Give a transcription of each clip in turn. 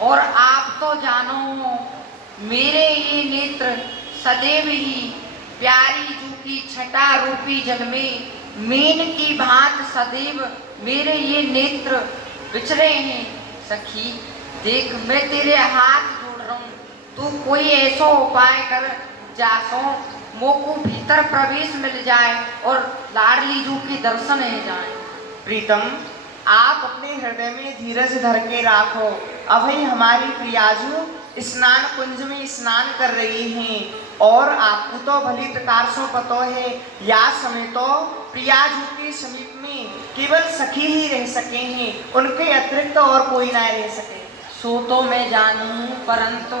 और आप तो जानो मेरे ये नेत्र सदैव ही प्यारी जू की छटा रूपी जल में मीन की भांत सदैव मेरे ये नेत्र बिछड़े हैं। सखी देख मैं तेरे हाथ जोड़ रहा हूँ, तू कोई ऐसा उपाय कर जासो मोको भीतर प्रवेश मिल जाए और लाडली जू के दर्शन हो जाए। प्रीतम, आप अपने हृदय में धीरज धर के राखो। अभी हमारी प्रियाजू स्नान कुंज में स्नान कर रही हैं और आपको तो भली प्रकार से पता है या समय तो प्रियाजू के समीप में केवल सखी ही रह सके हैं, उनके अतिरिक्त तो और कोई ना रह सके। सो तो मैं जानूं, परंतु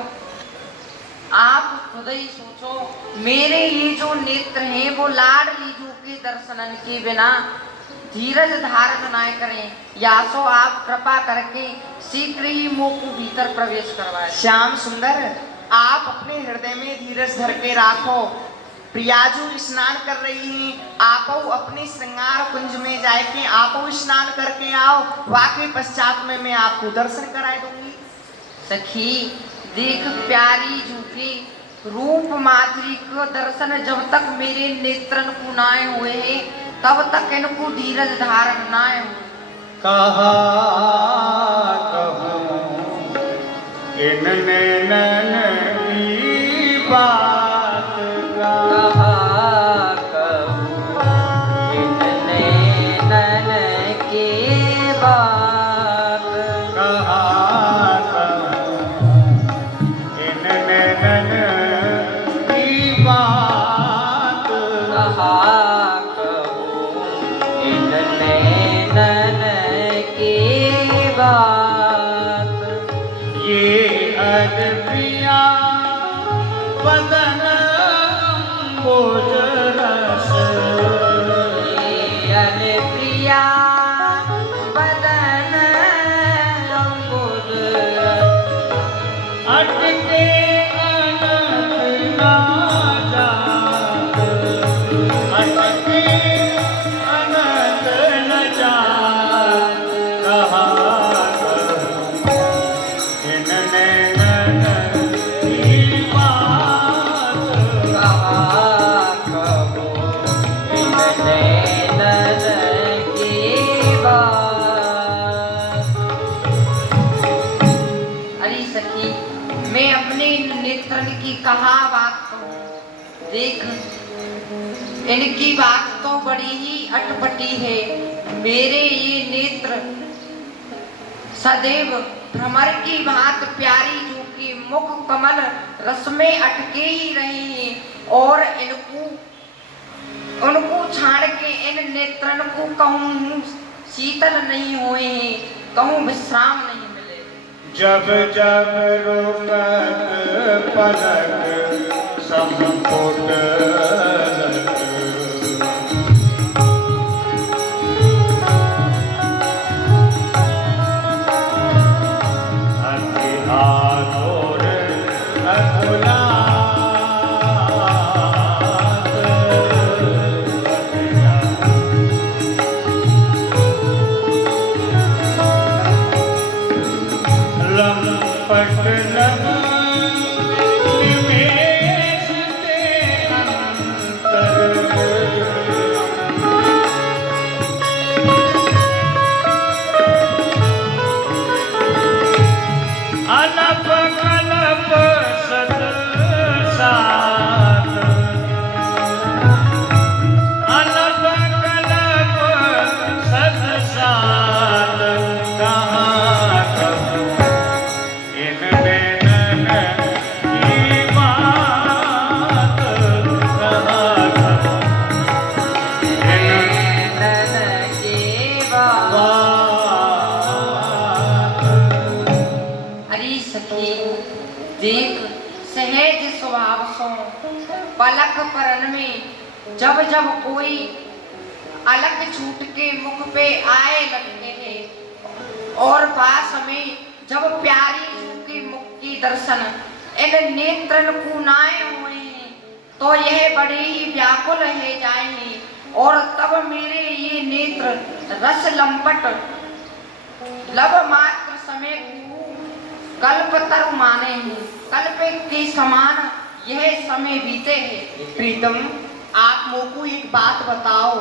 आप खुद ही सोचो मेरे ये जो नेत्र हैं वो लाडली जू के दर्शन के बिना धीरज धारण न करें, या सो आप कृपा करके शीघ्र ही मोको भीतर प्रवेश करवाए। श्याम सुंदर, आप अपने हृदय में धीरज धर के राखो। प्रियाजू स्नान कर रही हैं, आपो अपने श्रृंगार कुंज में जाके आपो स्नान करके आओ, वाकई पश्चात में मैं आपको दर्शन कराए दूंगी। सखी देख प्यारी झूठी रूप माधुरी को दर्शन जब तक मेरे नेत्रन को नाए हुए हैं तब तक इनको धीरज धारण नाए हुए। कहा कहूँ इन नैनन की बात का, कहा कहूँ इन नैनन की बात, कहा कहूँ इन नैनन की बात, कहा कहूँ इन नैनन की बात। ये अदबिया बदन अंबुज रस, ये प्रिया बदन अंबुज अटके अनंत ना जात, अटके अनंत न जात। कहा कहूँ इन नैनन की बात, कहा कहूँ इन नैनन की बात। अरे सखी मैं अपने नेत्रन की कहा बात कहूँ, देख इनकी बात तो बड़ी ही अटपटी है। मेरे ये नेत्र सदैव भ्रमर की भांत प्यारी जू की मुख कमल रस में अटके ही रहे हैं और उनको छाड़ के इन नेत्रन को कहूँ शीतल नहीं हुए हैं, कहूँ विश्राम नहीं मिले। जब जब रुकत पलक संपुट अतिहारोर लंपट लग निमेष ते अंतर, अलप कलप सत सात, अलप कलप सत सात। कहाँ कहूँ इन नैनन की बात, कहाँ कहूँ इन नैनन की बात। बात। हरी सखी देख सहज स्वभाव सो पलक परन में जब जब कोई अलग छूट के मुख पे आए लगते हैं और पास में जब प्यारी जू की मुख की दर्शन इन नेत्रन को नाए हुए हैं तो यह बड़े ही व्याकुल है जाए और तब मेरे ये नेत्र रस लंपट लब मात्र समय को कल्प तरु माने हैं, कल्प के समान यह समय बीते हैं। प्रीतम, आप मोको एक बात बताओ,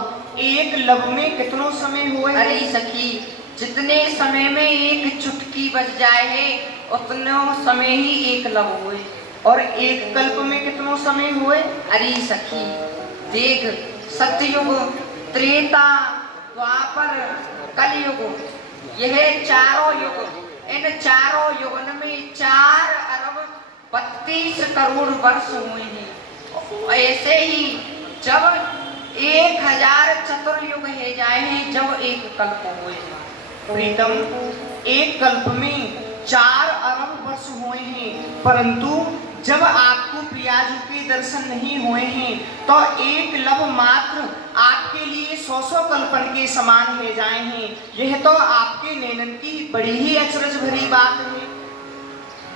एक लब में कितनो समय हुए? अरे सखी, जितने समय में एक चुटकी बज जाए है उतनो समय ही एक लब हुए। और एक कल्प में कितनो समय हुए? अरे सखी देख, सतयुग, त्रेता, द्वापर, कलयुग, यह चारों युग, इन चारों युगन में 4 अरब 32 करोड़ वर्ष हुए हैं। ऐसे ही जब 1000 चतुर्युग है जाए हैं, जब एक कल्प हुए। प्रीतम, एक कल्प में 4 अरब वर्ष हुए हैं, परंतु जब आपको प्रियाजू के दर्शन नहीं हुए हैं तो एक लब मात्र आपके लिए 100 कल्पन के समान है जाए हैं। यह तो आपके नैनन की बड़ी ही अचरज भरी बात है।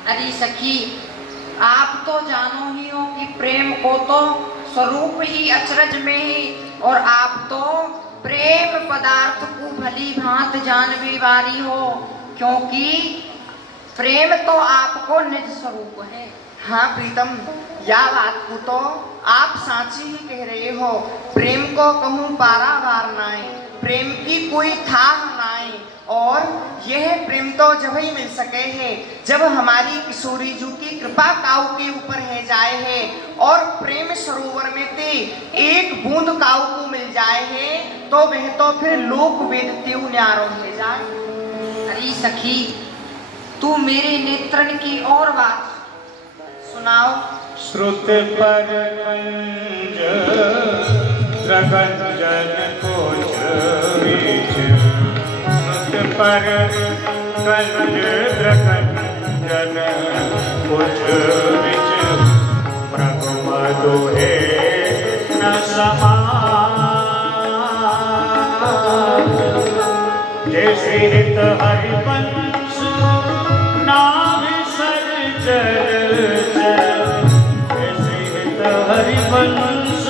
अरे सखी, आप तो जानो ही हो कि प्रेम को तो स्वरूप ही अचरज में है, और आप तो प्रेम पदार्थ को भली भांत जानने वाली हो, क्योंकि प्रेम तो आपको निज स्वरूप है। हाँ प्रीतम, या बात को तो आप साची ही कह रहे हो। प्रेम को कहूँ पारावार नाई, प्रेम की कोई था नाई, और यह प्रेम तो जब ही मिल सके है जब हमारी किशोरी जू की कृपा काऊ के ऊपर है जाए है, और प्रेम सरोवर में ते एक बूंद काऊ को मिल जाए है तो वह तो फिर लोक वेद त्यू न्यारो है जाए। अरे सखी, तू मेरे नेत्रन की और बात सुनाओ। श्रुत पर कंज द्रगंजन कोच बीच, श्रुत पर कंज द्रगंजन कोच बीच, प्रभु मधु है न समान, जैसे हित हरिवंश नाम सरजर, हरिवंश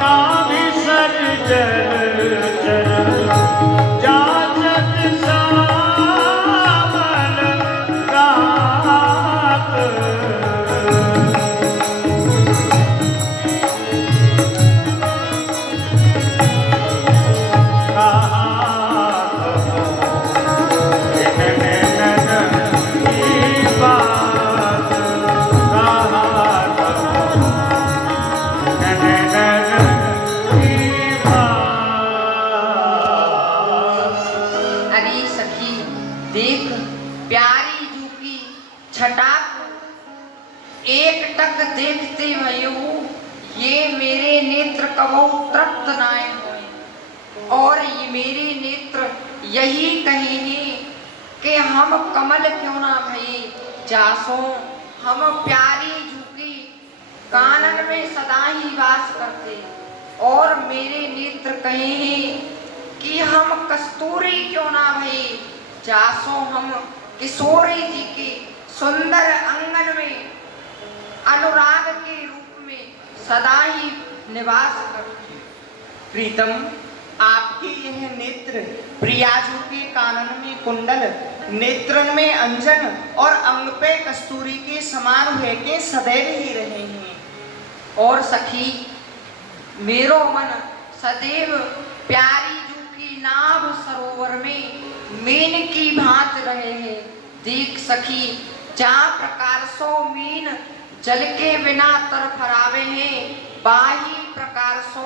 नाम सरजर चर, जाचक सामल गात, देखते भयो ये मेरे नेत्र कबो तृप्त नाय होए, और ये मेरे नेत्र यही कहेंगे कि हम कमल क्यों ना भई जासो, हम प्यारी झुकी कानन में सदा ही वास करते, और मेरे नेत्र कहेंगे कि हम कस्तूरी क्यों ना भई जासो, हम किशोरी जी के सुंदर अंगन में अनुराग के रूप में सदा ही निवास करते। प्रीतम, आपके यह नेत्र प्रियाजू के कानन में कुंडल, नेत्रन में अंजन और अंग पे कस्तूरी के समान है के सदैव ही रहे हैं। और सखी, मेरो मन सदैव प्यारी जू की नाभ सरोवर में मीन की भांत रहे हैं। देख सखी, जहाँ प्रकार सो मीन जल के बिना तरफरावे हैं, बाही प्रकार सो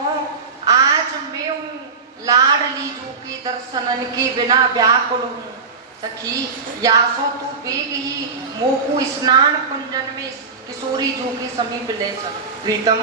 आज मैं हूँ लाडली जू के दर्शनन के बिना व्याकुल हूँ। सखी, यासो तू बेग ही मोकू स्नान कुंजन में किशोरी जू के समीप ले चल। प्रीतम,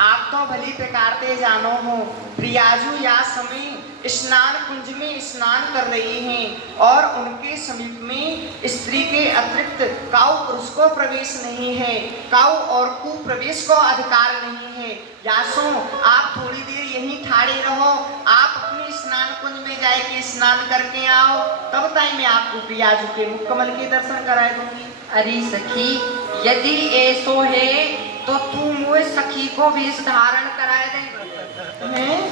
आप तो भली प्रकार ते जानो हो, प्रियाजू या समय स्नान कुंज में स्नान कर रही हैं, और उनके समीप में स्त्री के अतिरिक्त काऊ पुरुष को प्रवेश नहीं है, काऊ और को प्रवेश को अधिकार नहीं है। यासो, आप थोड़ी देर यहीं ठाड़े रहो, आप अपने स्नान कुंज में जाए के स्नान करके आओ, तब तक मैं आपको प्रियाजू के मुखकमल के दर्शन कराए दूंगी। अरे सखी, यदि ऐसो है तो तू मुझे सखी को वेश धारण कराए दे।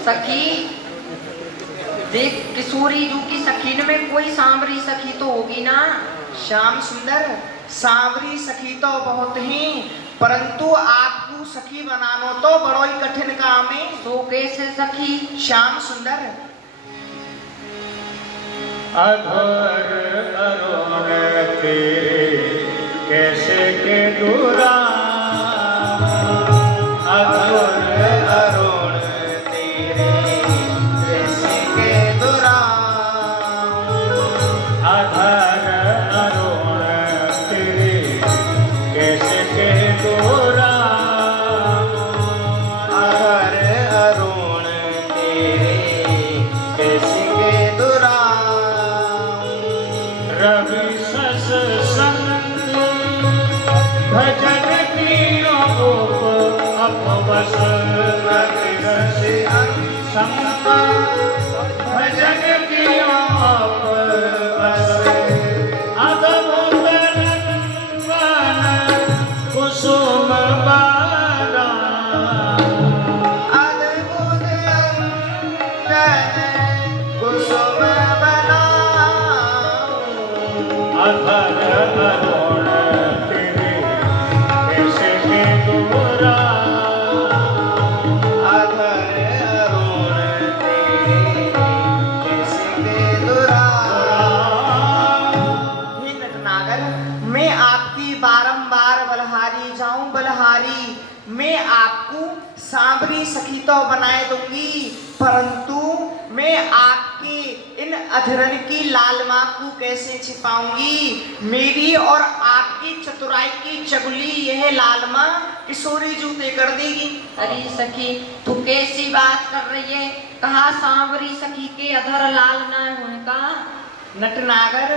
सखी देख, किशोरी जू की सखीन में कोई सांवरी सखी तो होगी ना। श्याम सुंदर सांवरी सखी तो बहुत हैं, परंतु आपको सखी बनानो तो बड़ो ही कठिन काम है। सो कैसे सखी? श्याम सुंदर अधर अरुण तेरे कैसे के दूरा, अधर अरुण तेरे कैसे के दूरा, अधर अरुण तेरे कैसे के दूरा, अधर अरुण तेरे कैसे के दूरा, रवि सस संग भजन कीरो अपवस संग भजन कीरो अपवस अदभुत नंदन कुसुम बाला, अद्भुत अंगन कुसुम बनाऊं, अधर अरुण तेरे कैसे के दूरा, अधर अरुण तेरे कैसे के दूरा। हे नटनागर, मैं आपकी बारंबार बलहारी जाऊं बलहारी, मैं आपको सांवरी सखी तो बनाए दूंगी, परंतु मैं आपके इन अधरन की लालमा को कैसे छिपाऊंगी। मेरी और आपकी चतुराई की चगुली यह लालमा किशोरी जूते कर देगी। अरे सखी तू कैसी बात कर रही है? कहा सांवरी सखी के अधर लाल न हुए का? नटनागर,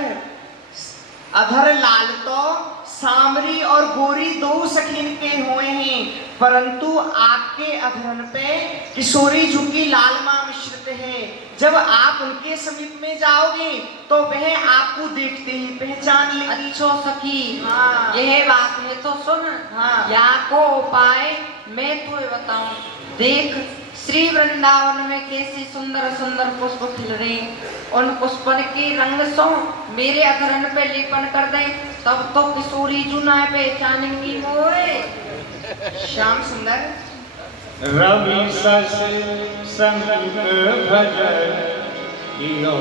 अधर लाल तो सांवरी और गोरी दो सखीन के हुए हैं, परंतु आपके अधरन पे किशोरी झुकी लालमा मिश्रित है। जब आप उनके समीप में जाओगे तो वह आपको देखते ही पहचान लेगी। अच्छो सखी, हाँ। यह बात है तो सुन। हाँ। या को उपाय मैं तुझे बताऊं। देख श्री वृंदावन में कैसी सुंदर सुंदर पुष्प खिल रहे, उन पुष्पन के रंग सो मेरे अधरन पे लेपन कर दे, तब तो किशोरी जुना पहचानेंगी मोए। श्याम सुंदर रवि सस संग भजन कियो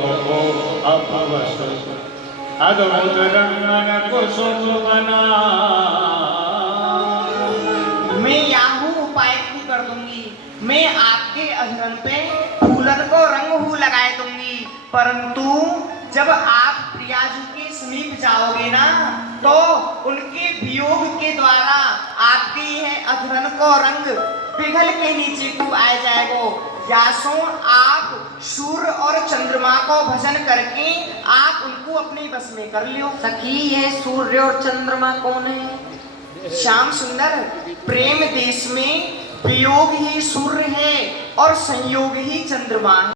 अपवस अद्भुत रंगन कुसुम बना, मैं याहू उपाय भी कर दूंगी, मैं आपके अधरन पे फूलन को रंग हू लगाए दूंगी, परंतु जब आप प्रियाजू के समीप जाओगे ना तो उनके वियोग के द्वारा आपके यह अधरन को रंग पिघल के नीचे को आ जाएगा। यासो आप सूर्य और चंद्रमा को भजन करके आप उनको अपने बस में कर लियो। सखी यह सूर्य और चंद्रमा कौन है? श्याम सुंदर, प्रेम देश में वियोग ही सूर्य है और संयोग ही चंद्रमा है।